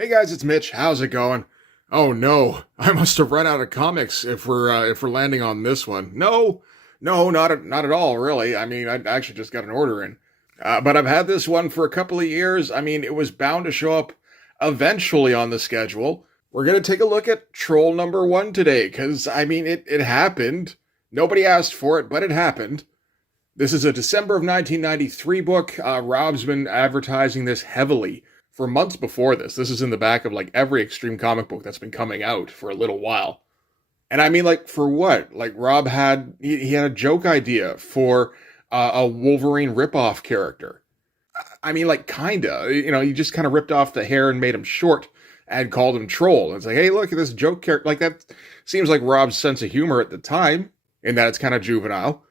Hey guys, it's Mitch. How's it going? Oh no, I must have run out of comics if we're landing on this one. No, no, not at all, really. I mean, I actually just got an order in, but I've had this one for a couple of years. I mean, it was bound to show up eventually on the schedule. We're gonna take a look at Troll number one today, because I mean, it happened. Nobody asked for it, but it happened. This is a December of 1993 book. Rob's been advertising this heavily for months before this. This is in the back of like every extreme comic book that's been coming out for a little while. And I mean, like, for what? Like, Rob had he had a joke idea for a Wolverine ripoff character. I mean, like, kinda. You know, he just kind of ripped off the hair and made him short and called him Troll. And it's like, hey, look at this joke character. Like, that seems like Rob's sense of humor at the time, in that it's kind of juvenile.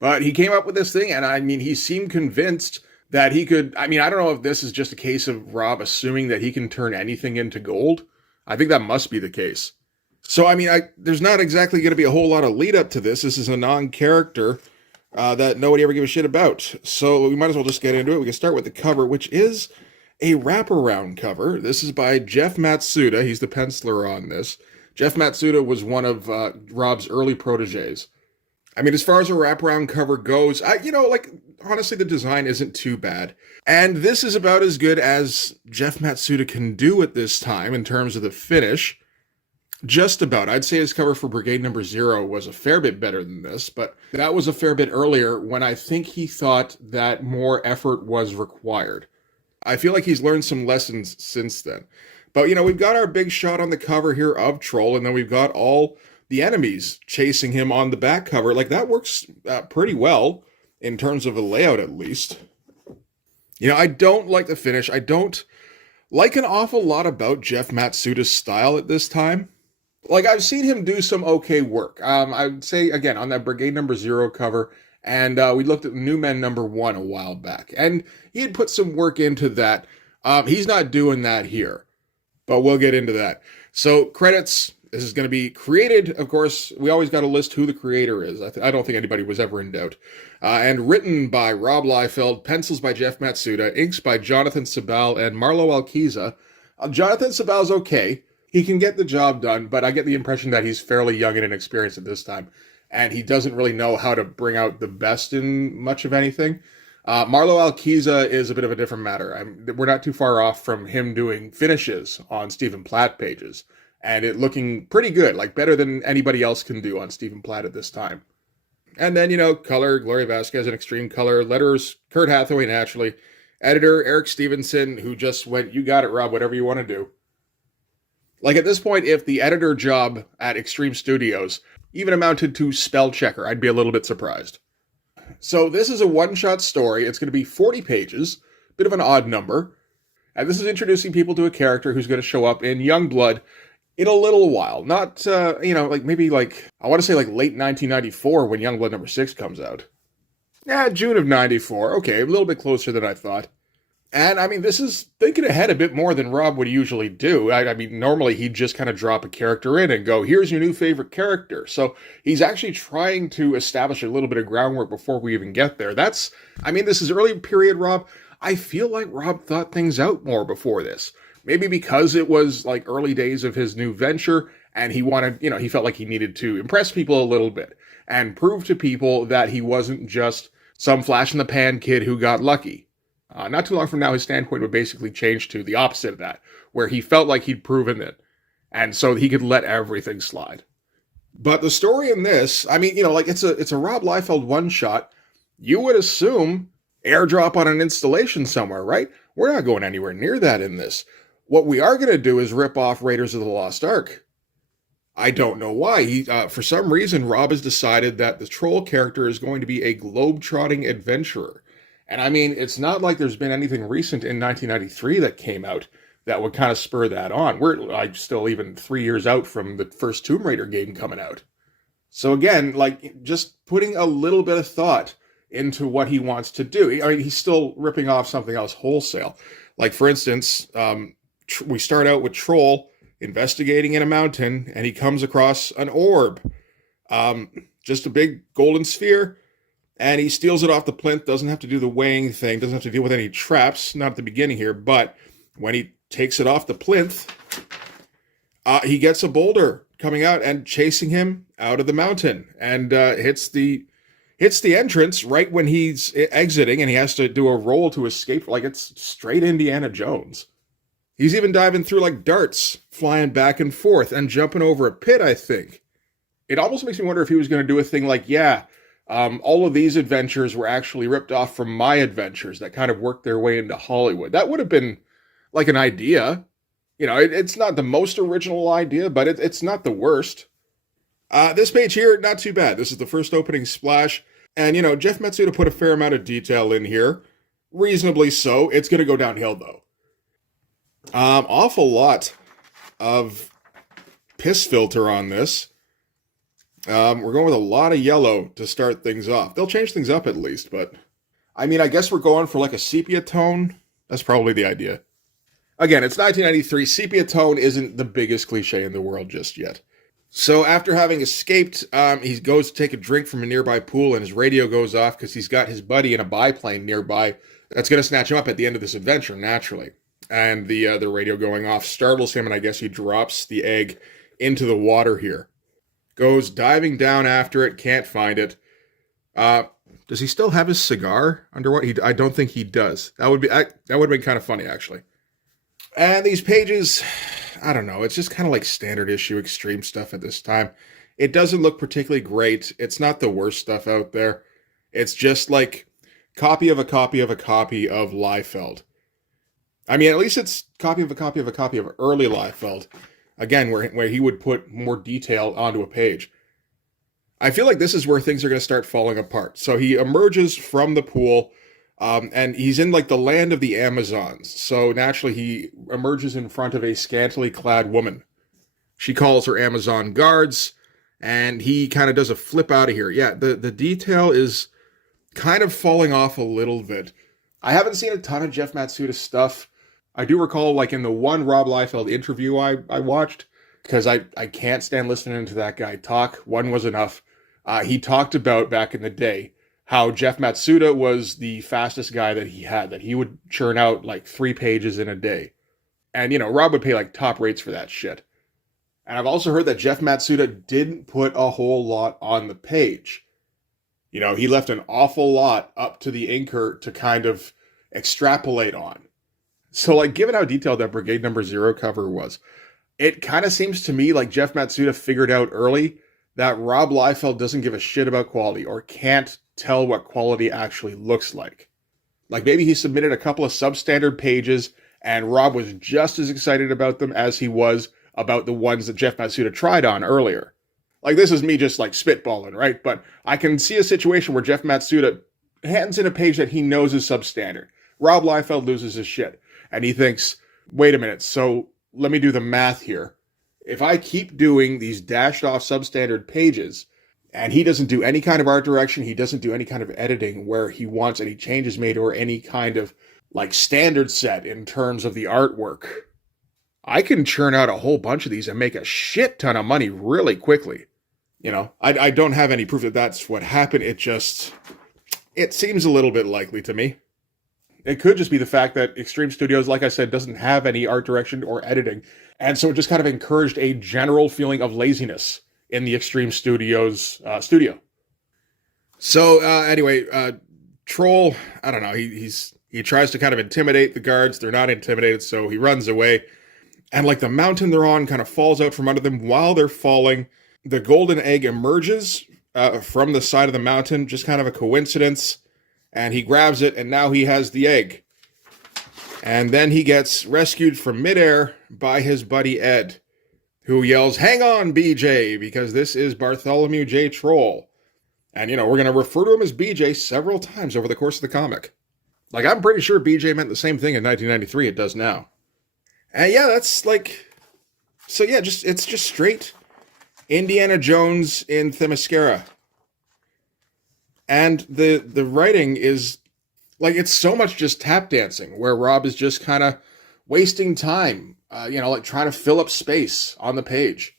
But he came up with this thing, and I mean, he seemed convinced that he could. I mean, I don't know if this is just a case of Rob assuming that he can turn anything into gold. I think that must be the case. So, I mean, there's not exactly going to be a whole lot of lead up to this. This is a non-character that nobody ever gave a shit about. So we might as well just get into it. We can start with the cover, which is a wraparound cover. This is by Jeff Matsuda. He's the penciler on this. Jeff Matsuda was one of Rob's early proteges. I mean, as far as a wraparound cover goes, honestly, the design isn't too bad. And this is about as good as Jeff Matsuda can do at this time in terms of the finish. Just about. I'd say his cover for Brigade Number Zero was a fair bit better than this, but that was a fair bit earlier when I think he thought that more effort was required. I feel like he's learned some lessons since then. But, we've got our big shot on the cover here of Troll, and then we've got all the enemies chasing him on the back cover. Like, that works pretty well in terms of a layout, at least. I don't like the finish. I don't like an awful lot about Jeff Matsuda's style at this time. Like, I've seen him do some okay work. I would say, again, on that Brigade Number Zero cover, and we looked at New Men number 1 a while back, and he had put some work into that. He's not doing that here, but we'll get into that. So, credits. This is going to be created, of course, we always got to list who the creator is. I don't think anybody was ever in doubt. And written by Rob Liefeld, pencils by Jeff Matsuda, inks by Jonathan Sabal and Marlo Alquiza. Jonathan Sabal's okay. He can get the job done, but I get the impression that he's fairly young and inexperienced at this time. And he doesn't really know how to bring out the best in much of anything. Marlo Alquiza is a bit of a different matter. We're not too far off from him doing finishes on Stephen Platt pages. And it looking pretty good, like better than anybody else can do on Stephen Platt at this time. And then, color, Gloria Vasquez in Extreme Color, letters, Kurt Hathaway naturally, editor, Eric Stevenson, who just went, you got it, Rob, whatever you want to do. Like, at this point, if the editor job at Extreme Studios even amounted to spell checker, I'd be a little bit surprised. So this is a one-shot story. It's going to be 40 pages, bit of an odd number. And this is introducing people to a character who's going to show up in Youngblood in a little while. Not, I want to say like late 1994 when Youngblood number 6 comes out. Yeah, June of 94. Okay, a little bit closer than I thought. And, I mean, this is thinking ahead a bit more than Rob would usually do. I mean, normally he'd just kind of drop a character in and go, here's your new favorite character. So he's actually trying to establish a little bit of groundwork before we even get there. This is early period Rob. I feel like Rob thought things out more before this. Maybe because it was like early days of his new venture and he wanted, he felt like he needed to impress people a little bit and prove to people that he wasn't just some flash in the pan kid who got lucky. Not too long from now, his standpoint would basically change to the opposite of that, where he felt like he'd proven it, and so he could let everything slide. But the story in this, it's a Rob Liefeld one-shot. You would assume airdrop on an installation somewhere, right? We're not going anywhere near that in this. What we are going to do is rip off Raiders of the Lost Ark. I don't know why. For some reason, Rob has decided that the Troll character is going to be a globe-trotting adventurer. And I mean, it's not like there's been anything recent in 1993 that came out that would kind of spur that on. We're still even 3 years out from the first Tomb Raider game coming out. So again, just putting a little bit of thought into what he wants to do. He's still ripping off something else wholesale. Like, for instance, we start out with Troll investigating in a mountain, and he comes across an orb. Just a big golden sphere. And he steals it off the plinth, doesn't have to do the weighing thing, doesn't have to deal with any traps, not at the beginning here, but when he takes it off the plinth, he gets a boulder coming out and chasing him out of the mountain, and hits the entrance right when he's exiting, and he has to do a roll to escape. Like, it's straight Indiana Jones. He's even diving through like darts, flying back and forth, and jumping over a pit, I think. It almost makes me wonder if he was going to do a thing like, all of these adventures were actually ripped off from my adventures that kind of worked their way into Hollywood. That would have been like an idea. You know, it's not the most original idea, but it's not the worst. This page here, not too bad. This is the first opening splash. And, Jeff Matsuda put a fair amount of detail in here. Reasonably so. It's going to go downhill, though. Awful lot of piss filter on this. We're going with a lot of yellow to start things off. They'll change things up at least, but... I mean, I guess we're going for like a sepia tone. That's probably the idea. Again, it's 1993. Sepia tone isn't the biggest cliche in the world just yet. So after having escaped, he goes to take a drink from a nearby pool, and his radio goes off because he's got his buddy in a biplane nearby that's going to snatch him up at the end of this adventure, naturally. And the radio going off startles him, and I guess he drops the egg into the water here. Goes diving down after it, can't find it. Does he still have his cigar underwater? I don't think he does. That would have been kind of funny, actually. And these pages, I don't know, it's just kind of like standard issue extreme stuff at this time. It doesn't look particularly great. It's not the worst stuff out there. It's just like copy of a copy of a copy of Liefeld. I mean, at least it's copy of a copy of a copy of early Liefeld. Again, where he would put more detail onto a page. I feel like this is where things are going to start falling apart. So he emerges from the pool, and he's in like the land of the Amazons. So naturally he emerges in front of a scantily clad woman. She calls her Amazon guards, and he kind of does a flip out of here. Yeah, the detail is kind of falling off a little bit. I haven't seen a ton of Jeff Matsuda stuff. I do recall, like, in the one Rob Liefeld interview I watched, because I can't stand listening to that guy talk. One was enough. He talked about, back in the day, how Jeff Matsuda was the fastest guy that he would churn out, like, 3 pages in a day. And, Rob would pay, like, top rates for that shit. And I've also heard that Jeff Matsuda didn't put a whole lot on the page. He left an awful lot up to the inker to kind of extrapolate on. So, like, given how detailed that Brigade Number 0 cover was, it kind of seems to me like Jeff Matsuda figured out early that Rob Liefeld doesn't give a shit about quality, or can't tell what quality actually looks like. Like, maybe he submitted a couple of substandard pages, and Rob was just as excited about them as he was about the ones that Jeff Matsuda tried on earlier. Like, this is me just, like, spitballing, right? But I can see a situation where Jeff Matsuda hands in a page that he knows is substandard. Rob Liefeld loses his shit. And he thinks, wait a minute, so let me do the math here. If I keep doing these dashed off substandard pages, and he doesn't do any kind of art direction, he doesn't do any kind of editing where he wants any changes made or any kind of, like, standard set in terms of the artwork, I can churn out a whole bunch of these and make a shit ton of money really quickly. I don't have any proof that that's what happened. It seems a little bit likely to me. It could just be the fact that Extreme Studios, like I said, doesn't have any art direction or editing. And so it just kind of encouraged a general feeling of laziness in the Extreme Studios studio. So anyway, Troll, I don't know, he tries to kind of intimidate the guards. They're not intimidated, so he runs away. And like the mountain they're on kind of falls out from under them while they're falling. The golden egg emerges from the side of the mountain, just kind of a coincidence. And he grabs it, and now he has the egg. And then he gets rescued from midair by his buddy Ed, who yells, "Hang on, BJ," because this is Bartholomew J. Troll. And, we're going to refer to him as BJ several times over the course of the comic. Like, I'm pretty sure BJ meant the same thing in 1993 it does now. And yeah, that's like... So yeah, it's just straight Indiana Jones in Themyscira. And the writing is, like, it's so much just tap dancing, where Rob is just kind of wasting time, like trying to fill up space on the page.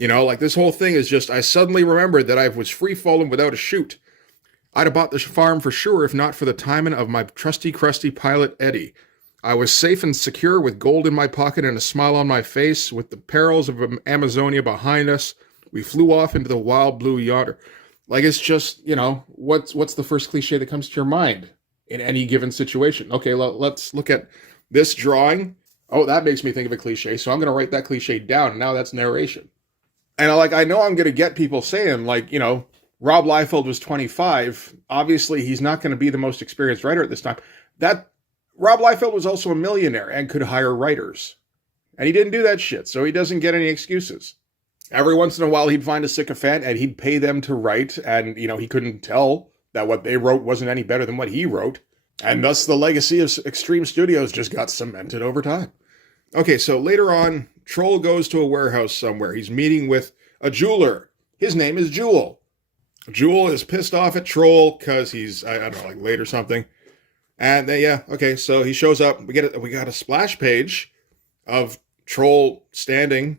Like this whole thing is just, I suddenly remembered that I was free falling without a chute. I'd have bought this farm for sure, if not for the timing of my trusty, crusty pilot, Eddie. I was safe and secure with gold in my pocket and a smile on my face. With the perils of Amazonia behind us, we flew off into the wild blue yonder. Like, it's just, what's the first cliche that comes to your mind in any given situation? Okay, let's look at this drawing. Oh, that makes me think of a cliche, so I'm going to write that cliche down, and now that's narration. And I know I'm going to get people saying, Rob Liefeld was 25. Obviously, he's not going to be the most experienced writer at this time. Rob Liefeld was also a millionaire and could hire writers. And he didn't do that shit, so he doesn't get any excuses. Every once in a while, he'd find a sycophant and he'd pay them to write, and, he couldn't tell that what they wrote wasn't any better than what he wrote. And thus the legacy of Extreme Studios just got cemented over time. Okay, so later on, Troll goes to a warehouse somewhere. He's meeting with a jeweler. His name is Jewel. Jewel is pissed off at Troll because he's, I don't know, late or something. And then, so he shows up. We got a splash page of Troll standing,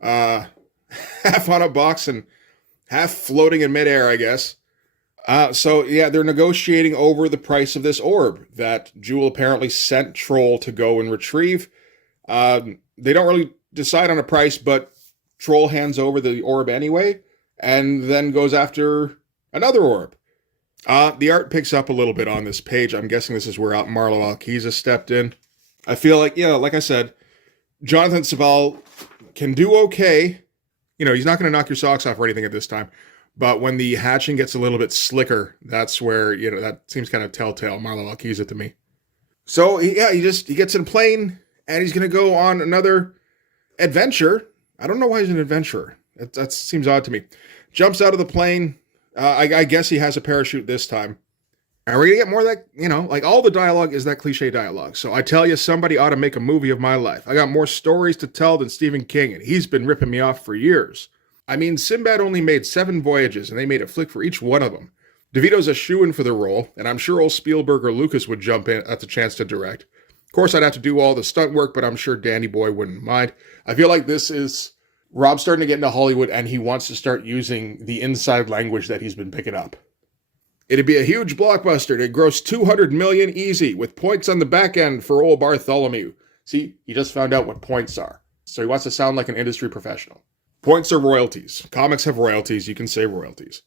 half on a box and half floating in midair, I guess. They're negotiating over the price of this orb that Jewel apparently sent Troll to go and retrieve. They don't really decide on a price, but Troll hands over the orb anyway, and then goes after another orb. The art picks up a little bit on this page. I'm guessing this is where Marlo Alquiza stepped in. I feel like, like I said, Jonathan Savall can do okay. He's not going to knock your socks off or anything at this time. But when the hatching gets a little bit slicker, that's where, that seems kind of telltale. Marlo Alquiza to me. So, he gets in a plane, and he's going to go on another adventure. I don't know why he's an adventurer. That seems odd to me. Jumps out of the plane. I guess he has a parachute this time. And we're going to get more of that, all the dialogue is that cliche dialogue. So I tell you, somebody ought to make a movie of my life. I got more stories to tell than Stephen King, and he's been ripping me off for years. I mean, Sinbad only made 7 voyages, and they made a flick for each one of them. DeVito's a shoo-in for the role, and I'm sure old Spielberg or Lucas would jump in at the chance to direct. Of course, I'd have to do all the stunt work, but I'm sure Danny Boy wouldn't mind. I feel like this is Rob starting to get into Hollywood, and he wants to start using the inside language that he's been picking up. It'd be a huge blockbuster to gross $200 million easy, with points on the back end for old Bartholomew. See, he just found out what points are, so he wants to sound like an industry professional. Points are royalties. Comics have royalties. You can say royalties.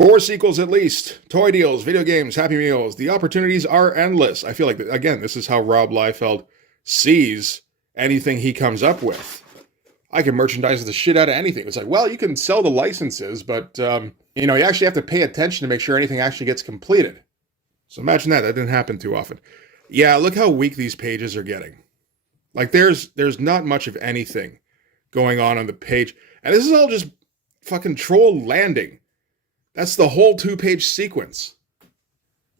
4 sequels at least. Toy deals, video games, Happy Meals. The opportunities are endless. I feel like, again, this is how Rob Liefeld sees anything he comes up with. I can merchandise the shit out of anything. It's like, well, you can sell the licenses, but, you actually have to pay attention to make sure anything actually gets completed. So imagine that. That didn't happen too often. Yeah, look how weak these pages are getting. Like, there's not much of anything going on the page. And this is all just fucking Troll landing. That's the whole 2-page sequence.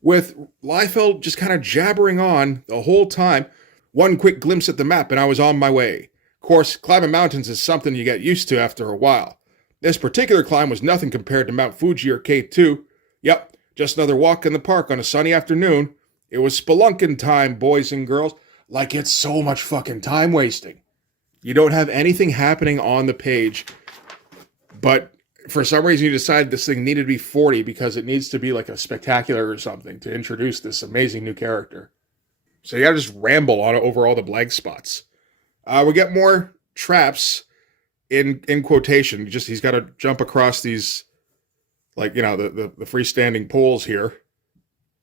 With Liefeld just kind of jabbering on the whole time. One quick glimpse at the map and I was on my way. Of course, climbing mountains is something you get used to after a while. This particular climb was nothing compared to Mount Fuji or K2. Yep, just another walk in the park on a sunny afternoon. It was spelunking time, boys and girls. Like, it's so much fucking time wasting. You don't have anything happening on the page, but for some reason you decided this thing needed to be 40 because it needs to be like a spectacular or something to introduce this amazing new character. So you gotta just ramble on over all the blank spots. We get more traps in quotation. He's got to jump across these, the freestanding poles here.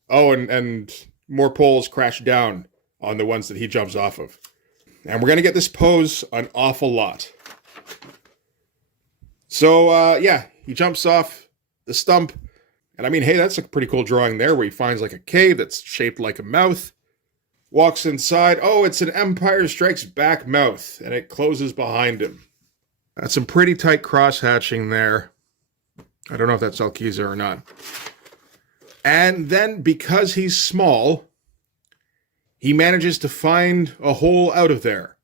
Oh, and more poles crash down on the ones that he jumps off of. And we're going to get this pose an awful lot. So, he jumps off the stump. And I mean, hey, that's a pretty cool drawing there where he finds like a cave that's shaped like a mouth. Walks inside. Oh, it's an Empire Strikes Back mouth. And it closes behind him. That's some pretty tight cross-hatching there. I don't know if that's Alquiza or not. And then, because he's small, he manages to find a hole out of there,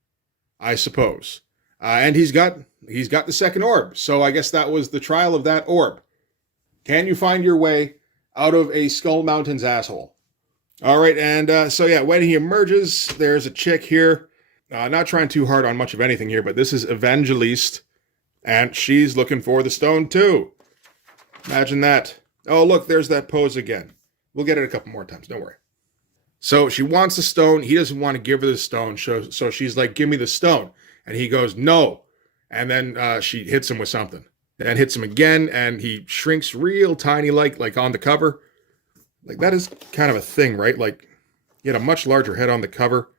I suppose. And he's got the second orb. So I guess that was the trial of that orb. Can you find your way out of a Skull Mountain's asshole? All right, and when he emerges, there's a chick here. Not trying too hard on much of anything here, but this is Evangeliste, and she's looking for the stone too. Imagine that. Oh, look, there's that pose again. We'll get it a couple more times, don't worry. So she wants the stone. He doesn't want to give her the stone. So she's like, give me the stone. And he goes, no. And then she hits him with something. Then hits him again, and he shrinks real tiny like on the cover. Like, that is kind of a thing, right? Like, he had a much larger head on the cover.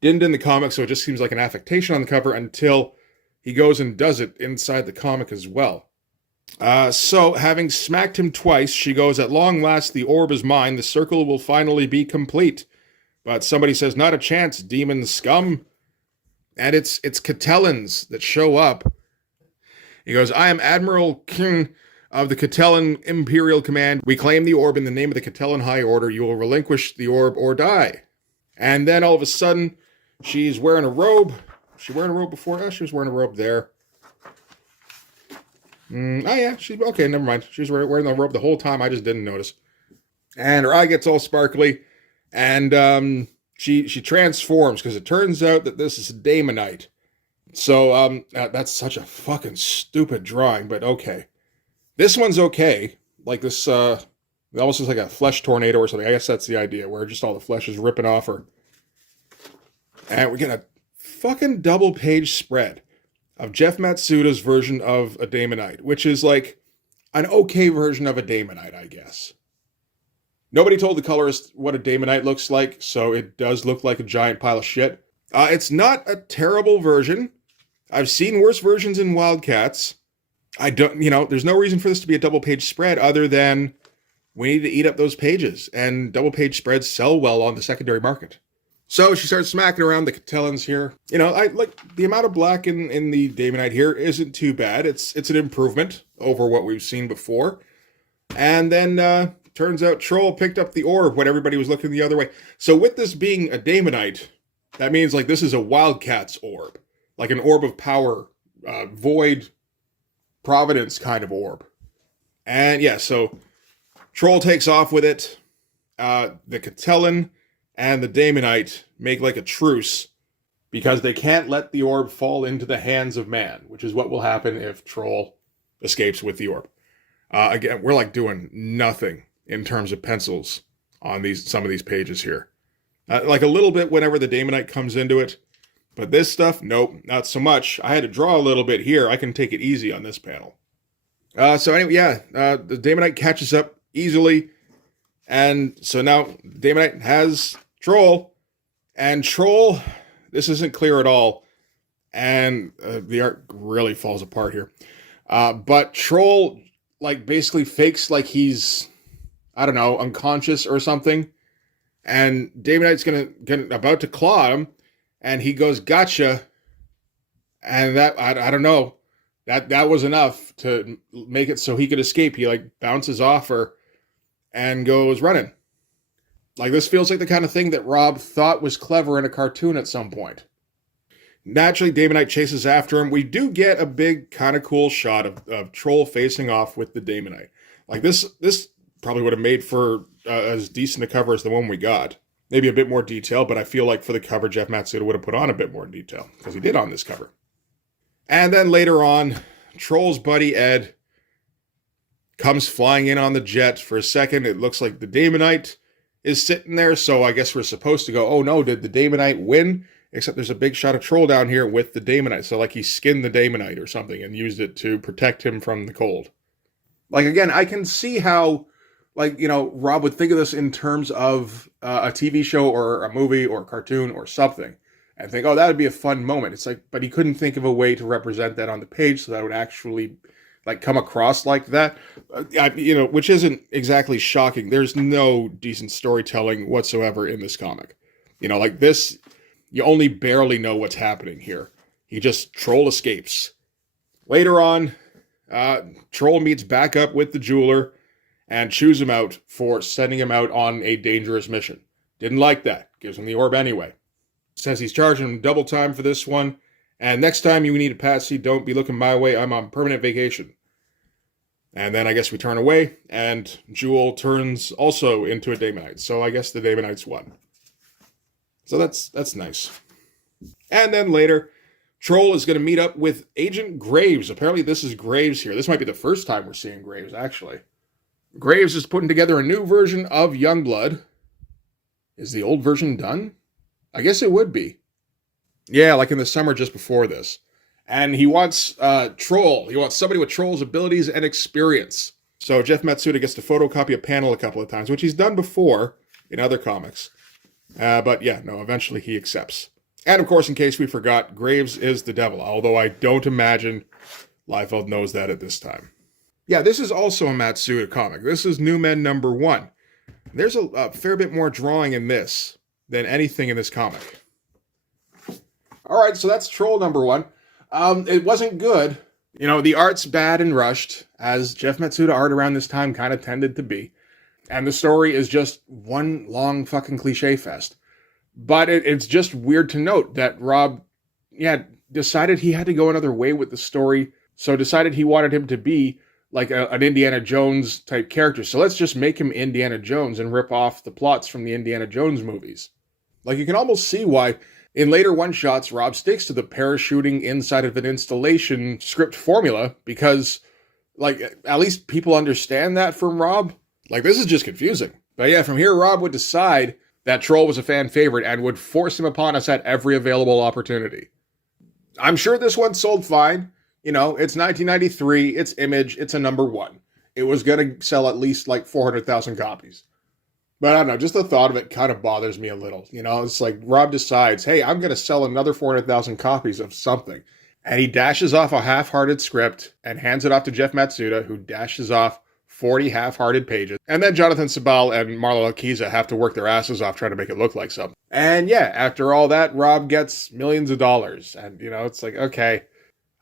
Didn't in the comic, so it just seems like an affectation on the cover until he goes and does it inside the comic as well. So, having smacked him twice, she goes, at long last, the orb is mine. The circle will finally be complete. But somebody says, not a chance, demon scum. And it's Catellans that show up. He goes, I am Admiral King of the Catellan Imperial Command. We claim the orb in the name of the Catellan High Order. You will relinquish the orb or die. And then all of a sudden, she's wearing a robe. Was she wearing a robe before? Oh, she was wearing a robe there. Oh yeah, okay, never mind. She's wearing the robe the whole time. I just didn't notice. And her eye gets all sparkly, and she transforms because it turns out that this is a Damonite. So that's such a fucking stupid drawing, but okay. This one's okay. Like this, it almost looks like a flesh tornado or something. I guess that's the idea, where just all the flesh is ripping off her. And we get a fucking double page spread of Jeff Matsuda's version of a Damonite, which is like an okay version of a Damonite, I guess. Nobody told the colorist what a Damonite looks like, so it does look like a giant pile of shit. It's not a terrible version. I've seen worse versions in Wildcats. There's no reason for this to be a double page spread other than we need to eat up those pages, and double page spreads sell well on the secondary market. So she starts smacking around the Catellans here. I like the amount of black in the Damonite here isn't too bad. It's an improvement over what we've seen before. And then turns out Troll picked up the orb when everybody was looking the other way. So with this being a Damonite, that means like this is a Wildcats orb, like an orb of power, void, providence kind of orb. And yeah, so Troll takes off with it. The Catellan and the Damonite make like a truce because they can't let the orb fall into the hands of man, which is what will happen if Troll escapes with the orb. Again, we're like doing nothing in terms of pencils on some of these pages here. Like a little bit whenever the Damonite comes into it, but this stuff, nope, not so much. I had to draw a little bit here. I can take it easy on this panel. So anyway, yeah, the Damonite catches up easily, and so now Damonite has Troll, and Troll, this isn't clear at all, and the art really falls apart here. But Troll, like, basically fakes like he's, I don't know, unconscious or something, and Damonite's about to claw him, and he goes, gotcha, and that, I don't know, that was enough to make it so he could escape. He, like, bounces off her and goes running. Like, this feels like the kind of thing that Rob thought was clever in a cartoon at some point. Naturally, Damonite chases after him. We do get a big, kind of cool shot of Troll facing off with the Damonite. Like, this probably would have made for as decent a cover as the one we got. Maybe a bit more detail, but I feel like for the cover, Jeff Matsuda would have put on a bit more detail, because he did on this cover. And then later on, Troll's buddy Ed comes flying in on the jet. For a second, it looks like the Damonite is sitting there, so I guess we're supposed to go, oh no, did the Damonite win? Except there's a big shot of Troll down here with the Damonite, so like he skinned the Damonite or something and used it to protect him from the cold. Like, again, I can see how, like, Rob would think of this in terms of a TV show or a movie or a cartoon or something, and think, oh, that would be a fun moment. It's like, but he couldn't think of a way to represent that on the page so that would actually, like, come across like that, which isn't exactly shocking. There's no decent storytelling whatsoever in this comic. Like this, you only barely know what's happening here. Troll escapes. Later on, Troll meets back up with the jeweler and chews him out for sending him out on a dangerous mission. Didn't like that. Gives him the orb anyway. Says he's charging him double time for this one. And next time you need a patsy, don't be looking my way. I'm on permanent vacation. And then I guess we turn away, and Jewel turns also into a Damonite. So I guess the Damonites won. So that's nice. And then later, Troll is going to meet up with Agent Graves. Apparently this is Graves here. This might be the first time we're seeing Graves, actually. Graves is putting together a new version of Youngblood. Is the old version done? I guess it would be. Yeah, like in the summer just before this. And he wants Troll. He wants somebody with Troll's abilities and experience. So Jeff Matsuda gets to photocopy a panel a couple of times, which he's done before in other comics. But yeah, no, eventually he accepts. And of course, in case we forgot, Graves is the devil, although I don't imagine Liefeld knows that at this time. Yeah, this is also a Matsuda comic. This is New Men #1. There's a fair bit more drawing in this than anything in this comic. All right, so that's Troll #1. It wasn't good. You know, the art's bad and rushed, as Jeff Matsuda art around this time kind of tended to be. And the story is just one long fucking cliche fest. But it's just weird to note that Rob, decided he had to go another way with the story. So decided he wanted him to be like an Indiana Jones type character. So let's just make him Indiana Jones and rip off the plots from the Indiana Jones movies. Like, you can almost see why in later one-shots, Rob sticks to the parachuting inside of an installation script formula because, like, at least people understand that from Rob. Like, this is just confusing. But yeah, from here, Rob would decide that Troll was a fan favorite and would force him upon us at every available opportunity. I'm sure this one sold fine. You know, it's 1993, it's Image, it's a #1. It was going to sell at least like 400,000 copies. But I don't know, just the thought of it kind of bothers me a little. You know, it's like Rob decides, hey, I'm going to sell another 400,000 copies of something. And he dashes off a half-hearted script and hands it off to Jeff Matsuda, who dashes off 40 half-hearted pages. And then Jonathan Sabal and Marlo Akiza have to work their asses off trying to make it look like something. And yeah, after all that, Rob gets millions of dollars. And, you know, it's like, okay,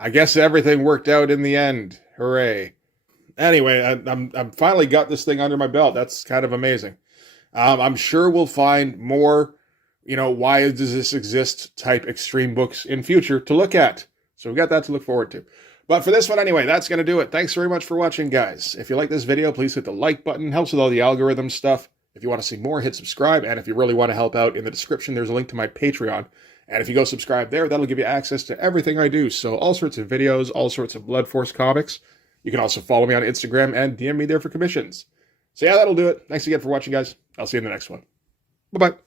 I guess everything worked out in the end. Hooray. Anyway, I'm finally got this thing under my belt. That's kind of amazing. I'm sure we'll find more, you know, why does this exist type extreme books in future to look at. So we've got that to look forward to. But for this one anyway, that's going to do it. Thanks very much for watching, guys. If you like this video, please hit the like button. Helps with all the algorithm stuff. If you want to see more, hit subscribe. And if you really want to help out, in the description, there's a link to my Patreon. And if you go subscribe there, that'll give you access to everything I do. So all sorts of videos, all sorts of Blood Force comics. You can also follow me on Instagram and DM me there for commissions. So yeah, that'll do it. Thanks again for watching, guys. I'll see you in the next one. Bye-bye.